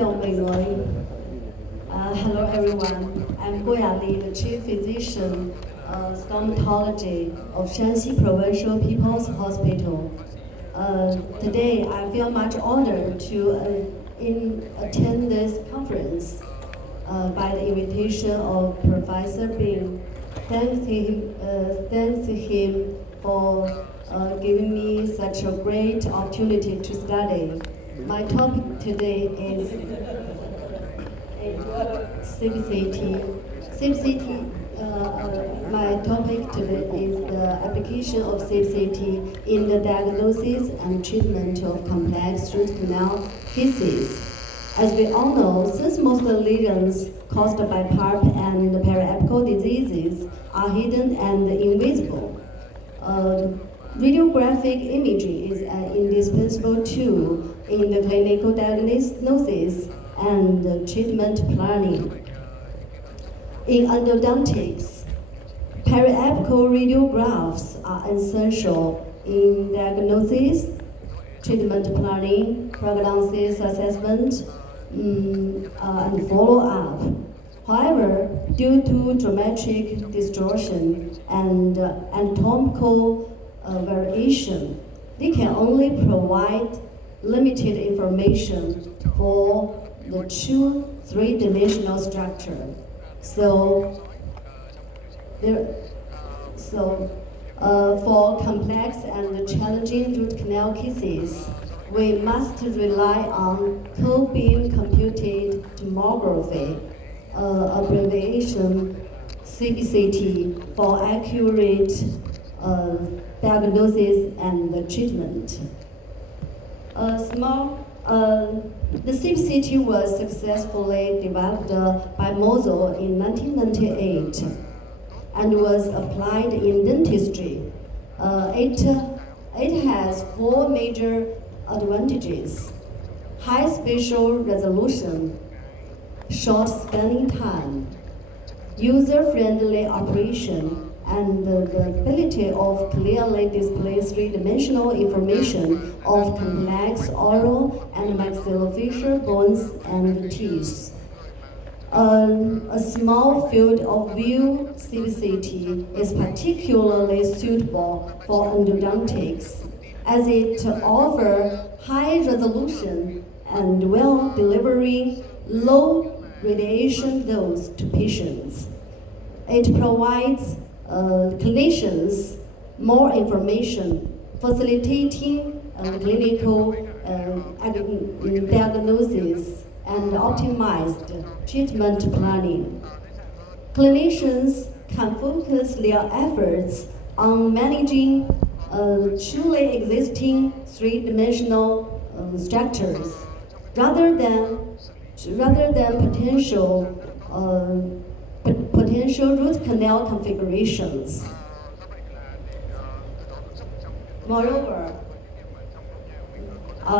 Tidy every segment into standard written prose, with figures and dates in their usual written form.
Hello everyone, I'm Guoya Li, the Chief Physician, Stomatology of Shanxi Provincial People's Hospital. Today I feel much honored to attend this conference by the invitation of Professor Bing. Thanks him for giving me such a great opportunity to study. My topic today is CTCB. My topic today is the application of CTCB in the diagnosis and treatment of complex root canal cases. As we all know, since most lesions caused by PARP and periapical diseases are hidden and invisible, radiographic imaging is an indispensable tool in the clinical diagnosis and treatment planning. In endodontics, periapical radiographs are essential in diagnosis, treatment planning, prognosis assessment, and follow-up. However, due to geometric distortion and anatomical variation, they can only provide limited information for the true three-dimensional structure. For complex and challenging root canal cases, we must rely on co-beam computed tomography, abbreviation CBCT, for accurate diagnosis and treatment. The CBCT was successfully developed by Mosul in 1998 and was applied in dentistry. It has four major advantages: high spatial resolution, short scanning time, user-friendly operation, and the ability of clearly display three-dimensional information of complex oral and maxillofacial bones and teeth. A small field of view CBCT is particularly suitable for endodontics, as it offers high resolution and while delivering low radiation dose to patients. It provides clinicians more information, facilitating clinical diagnosis and optimized treatment planning. Clinicians can focus their efforts on managing truly existing three-dimensional structures rather than potential root canal configurations. Moreover, I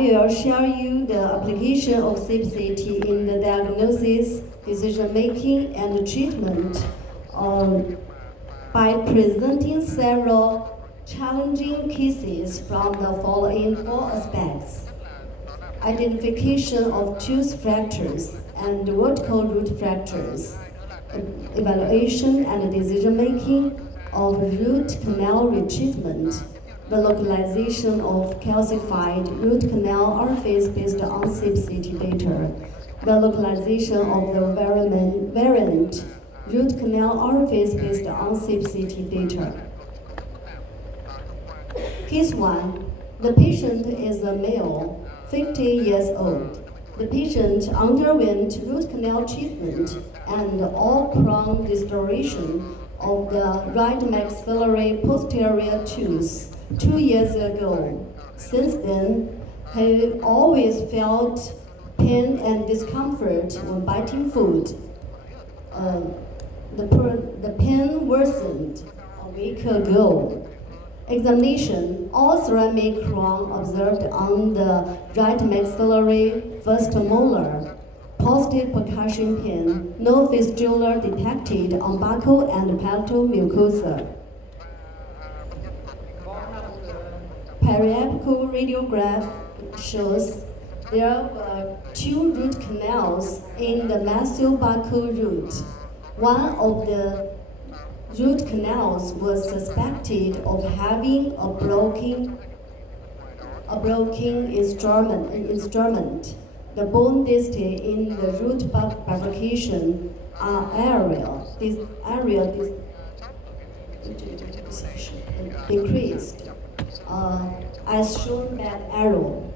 will share you the application of CTCB in the diagnosis, decision-making, and treatment by presenting several challenging cases from the following four aspects: identification of tooth fractures and vertical root fractures, evaluation and decision-making of root canal retreatment, the localization of calcified root canal orifice based on CBCT data, the localization of the variant root canal orifice based on CBCT data. Case 1. The patient is a male, 50 years old. The patient underwent root canal treatment and all-crown restoration of the right maxillary posterior tooth 2 years ago. Since then, he always felt pain and discomfort when biting food. The pain worsened a week ago. Examination: all ceramic crown observed on the right maxillary first molar. Positive percussion pain, no fistula detected on buccal and palatal mucosa. periapical radiograph shows there were 2 root canals in the mesobuccal root. One of the root canals was suspected of having a broken instrument. The bone density in the root bifurcation decreased, as shown by the arrow.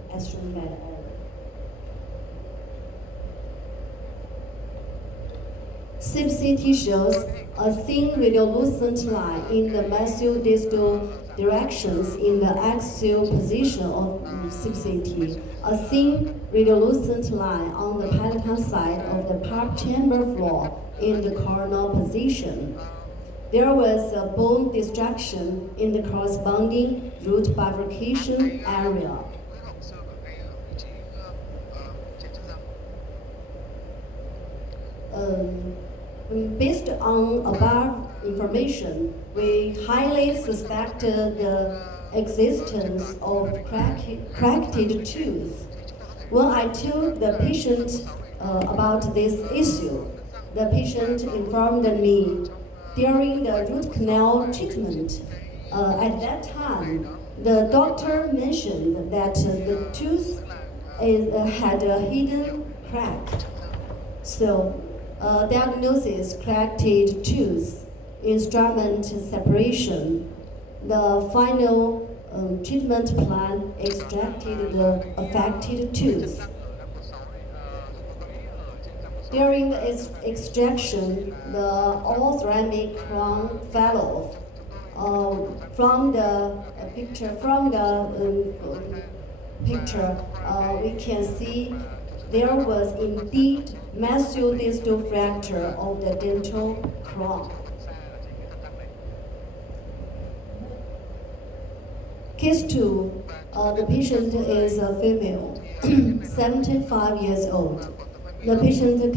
CT shows a thin radiolucent line in the mesial-distal directions in the axial position of CT, a thin radiolucent line on the palatal side of the pulp chamber floor in the coronal position. There was a bone destruction in the corresponding root bifurcation area. Based on above information, we highly suspected the existence of cracked tooth. When I told the patient about this issue, the patient informed me during the root canal treatment. At that time, the doctor mentioned that the tooth had a hidden crack. So, diagnosis: cracked tooth, instrument separation. The final treatment plan extracted the affected tooth. During its extraction, the all-ceramic crown fell off. From the picture, we can see there was indeed mesial-distal fracture of the dental crown. Case 2, the patient is a female, 75 years old. The patient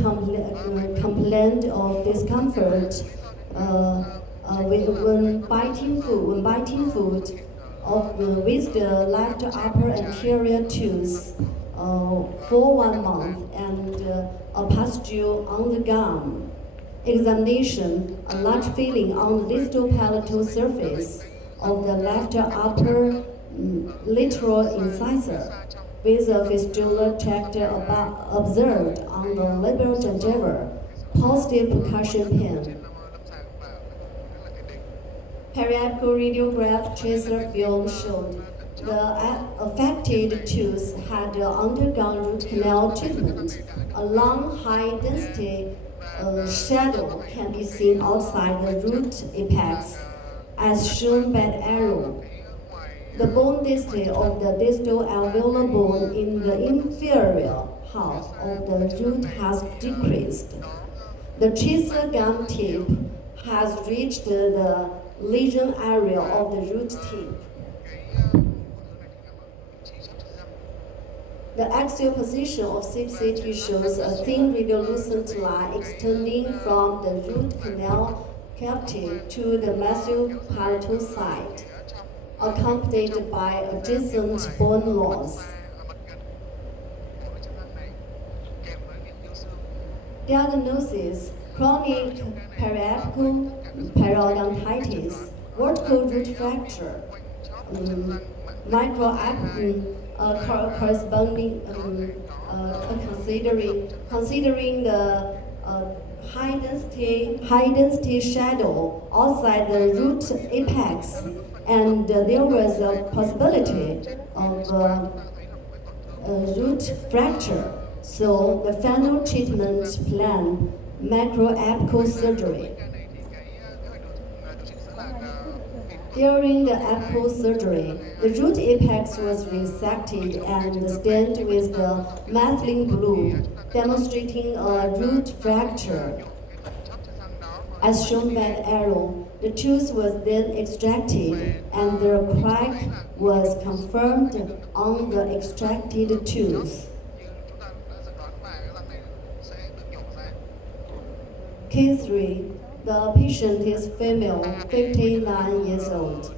complained of discomfort when biting food with the left upper anterior tooth for 1 month and a pustule on the gum. Examination: a large filling on the distal palatal surface of the left upper lateral incisor, with a vestibular tract observed on the labial gingiva. Positive percussion pain. Periapical radiograph tracer film showed the affected tooth had undergone root canal treatment. A long, high-density shadow can be seen outside the root apex, as shown by the arrow. The bone density of the distal alveolar bone in the inferior half of the root has decreased. The tracer gum tip has reached the lesion area of the root tip. The axial position of CT shows a thin radiolucent line extending from the root canal cavity to the mesopalatal side, accompanied by adjacent bone loss. Diagnosis: chronic periapical periodontitis, vertical root fracture, corresponding considering the high density shadow outside the root apex, and there was a possibility of root fracture. So the final treatment plan: macroapical surgery. During the apical surgery, the root apex was resected and stained with the methylene blue, demonstrating a root fracture. As shown by the arrow, the tooth was then extracted and the crack was confirmed on the extracted tooth. Case 3. The patient is female, 59 years old.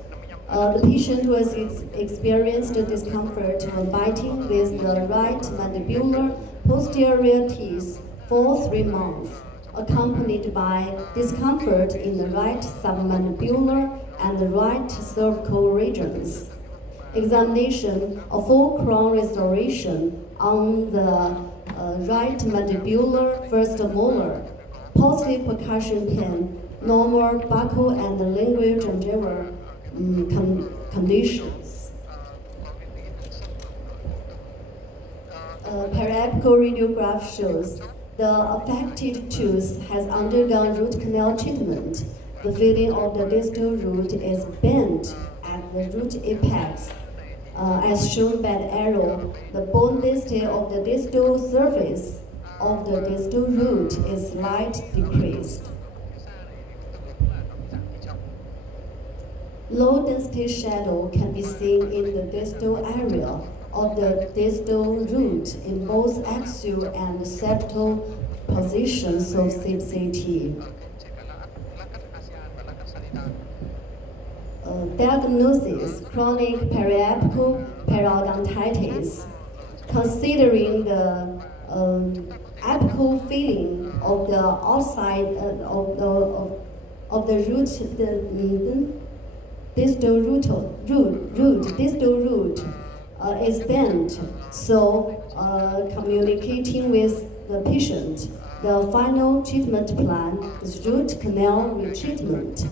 The patient was experienced discomfort when biting with the right mandibular posterior teeth for 3 months, accompanied by discomfort in the right submandibular and the right cervical regions. Examination of full crown restoration on the right mandibular first molar, positive percussion pain, normal buccal and lingual gingival conditions. Periapical radiograph shows the affected tooth has undergone root canal treatment. The filling of the distal root is bent at the root apex. As shown by the arrow, the bone density of the distal surface of the distal root is slightly decreased. Low density shadow can be seen in the distal area of the distal root in both axial and septal positions of CT. Diagnosis: chronic periapical periodontitis. Considering the apical filling of the outside of the root, the distal root is bent. So, communicating with the patient, the final treatment plan is root canal retreatment.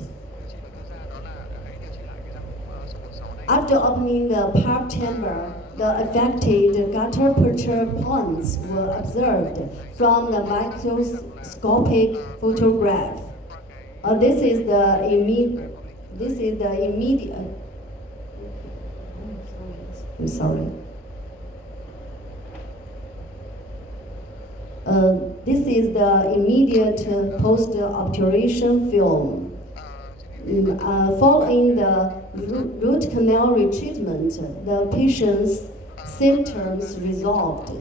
After opening the pulp chamber, the affected guttural puncture points were observed from the microscopic photograph. This is the immediate. I'm sorry. This is the immediate post-obturation film. Following the root canal retreatment, the patient's symptoms resolved.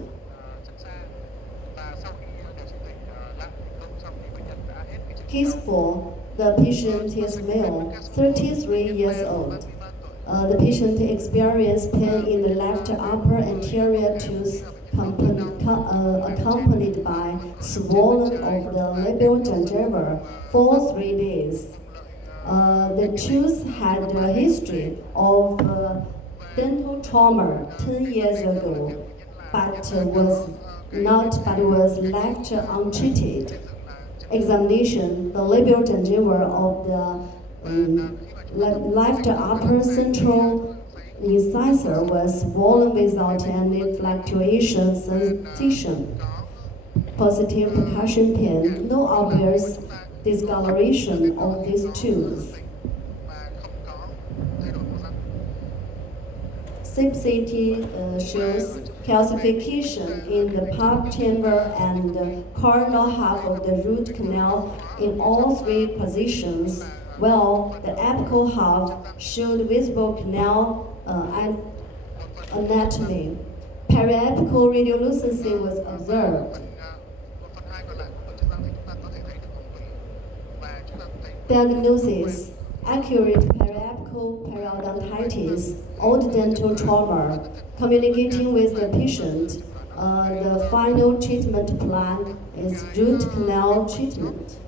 Case 4. The patient is male, 33 years old. The patient experienced pain in the left upper anterior tooth accompanied by swelling of the labial gingiva for 3 days. The tooth had a history of dental trauma 10 years ago, but was left untreated. Examination: the labial gingiva of the left upper central incisor was swollen without any fluctuation sensation. Positive percussion pain, no obvious discoloration of this tooth. CT shows calcification in the pulp chamber and the coronal half of the root canal in all 3 positions, while the apical half showed visible canal anatomy. Periapical radiolucency was observed. Diagnosis: accurate periapical periodontitis, old dental trauma. Communicating with the patient, the final treatment plan is root canal treatment.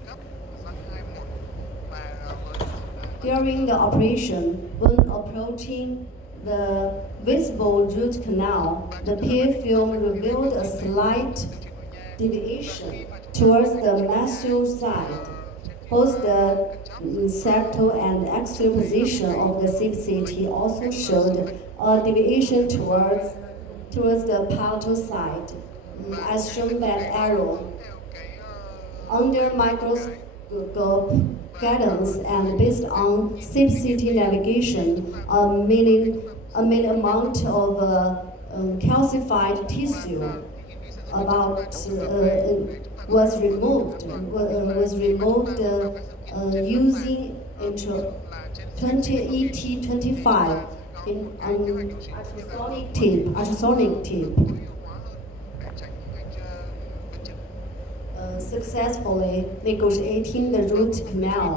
During the operation, when approaching the visible root canal, the PA film revealed a slight deviation towards the mesial side. Both the septal and axial position of the CT also showed a deviation towards the palatal side, as shown by the arrow. Under microscope guidance and based on CT navigation, a minute amount of calcified tissue was removed using ET25 in ultrasonic tip. Successfully negotiating the root canal.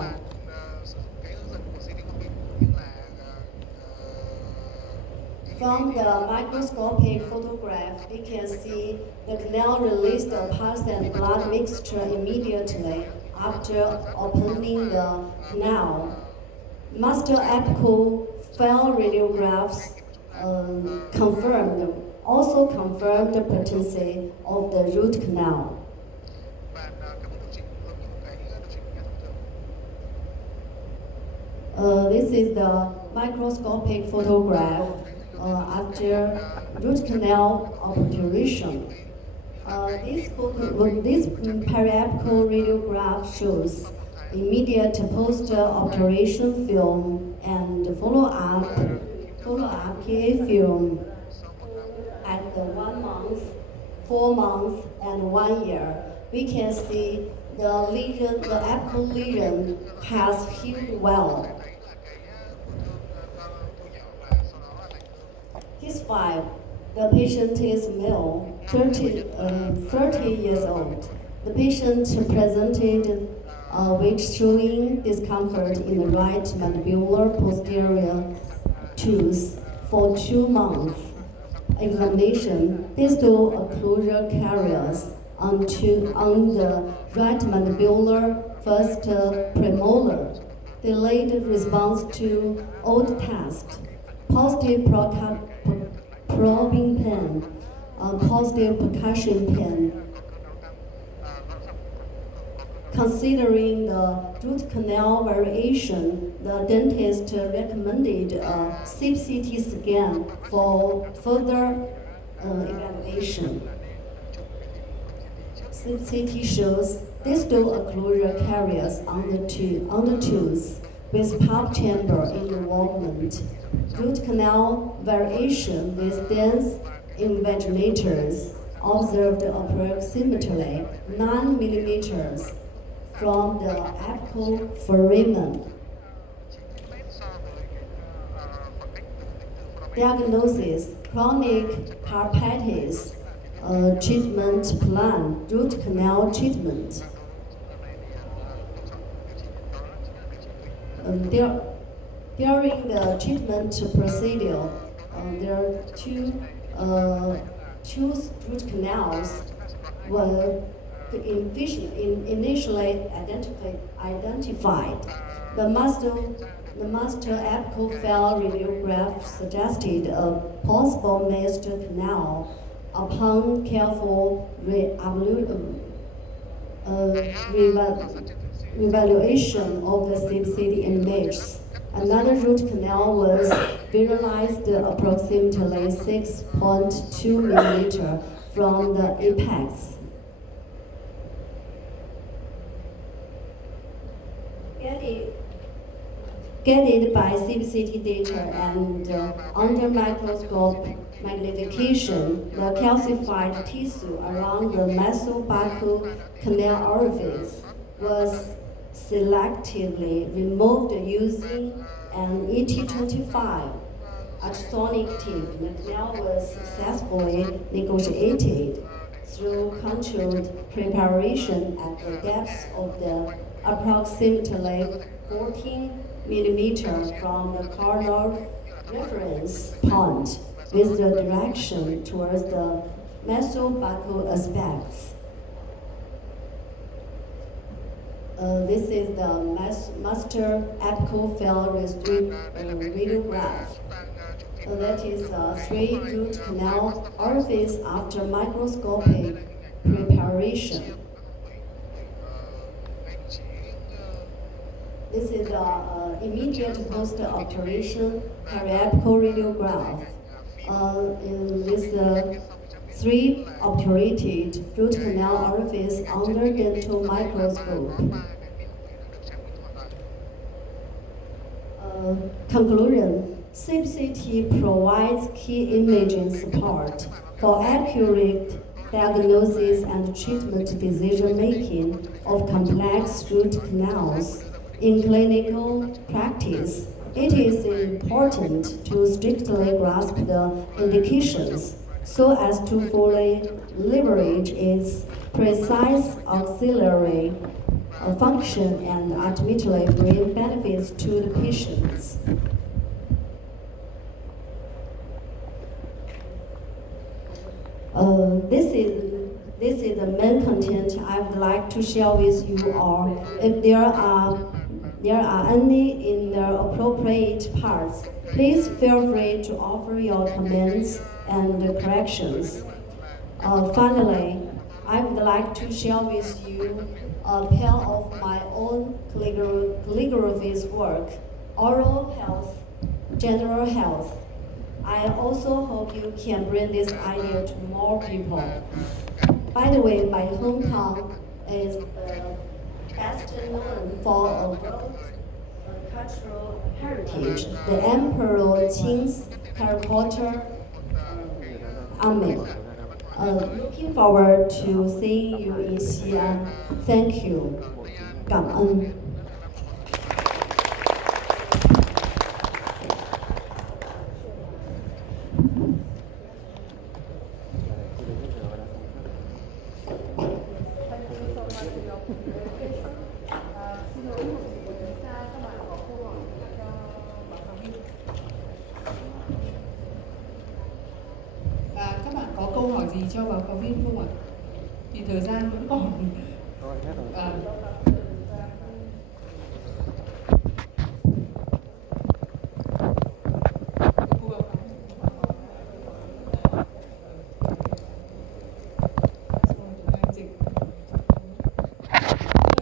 From the microscopic photograph, we can see the canal released the pus and blood mixture immediately after opening the canal. Master apical file radiographs also confirmed the potency of the root canal. This is the microscopic photograph after root canal operation. This periapical radiograph shows immediate post-operation film and follow-up PA film at the 1 month, 4 months, and 1 year. We can see the lesion, the apical lesion has healed well. Case 5. The patient is male, 30 years old. The patient presented with showing discomfort in the right mandibular posterior tooth for 2 months. Examination: distal occlusal caries on the right mandibular first premolar. Delayed response to old test. Positive probing pen, positive percussion pen. Considering the root canal variation, the dentist recommended a CT scan for further evaluation. CT shows distal occlusal caries on the tooth with pulp chamber involvement. Root canal variation with dense invaginators observed approximately 9 millimeters from the apical foramen. Diagnosis: chronic pulpitis, treatment plan, root canal treatment. During the treatment procedure, there are two root canals were initially identified. The master apical file radiograph suggested a possible missed canal. Upon careful revaluation of the CTCB images, another root canal was visualized approximately 6.2 millimeter from the apex. Guided by CBCT data and under microscope magnification, the calcified tissue around the mesobuccal canal orifice was selectively removed using an ET25 ultrasonic tip. The canal was successfully negotiated through controlled preparation at the depth of the approximately 14 millimeter from the corner reference point with the direction towards the mesobuccal aspects. This is the master apical file radiograph. That is 3 root canal orifice after microscopic preparation. This is the immediate post-operation periapical radiograph. With 3 operated root canal orifice under dental microscope. Conclusion: CBCT provides key imaging support for accurate diagnosis and treatment decision-making of complex root canals. In clinical practice, it is important to strictly grasp the indications so as to fully leverage its precise auxiliary function and ultimately bring benefits to the patients. This is the main content I would like to share with you all. If there are any in the appropriate parts, please feel free to offer your comments and corrections. Finally, I would like to share with you a pair of my own calligraphy's work, oral health, general health. I also hope you can bring this idea to more people. By the way, my hometown is best known for a world cultural heritage, the Emperor Qing's Harry Potter army. Looking forward to seeing you in Xi'an. Thank you. 感恩。Các bạn có câu hỏi gì cho báo cáo viên không ạ? Thì thời gian vẫn còn.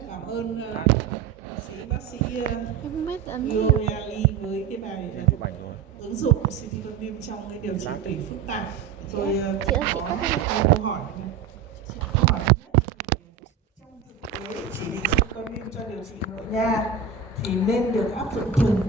Cảm ơn bác sĩ Yoli với cái bài ứng dụng CTCB trong cái điều trị tủy phức tạp. Tôi có câu hỏi này. Câu hỏi thứ nhất, trong thực tế chỉ định CTCB cho điều trị nội nha thì nên được áp dụng thường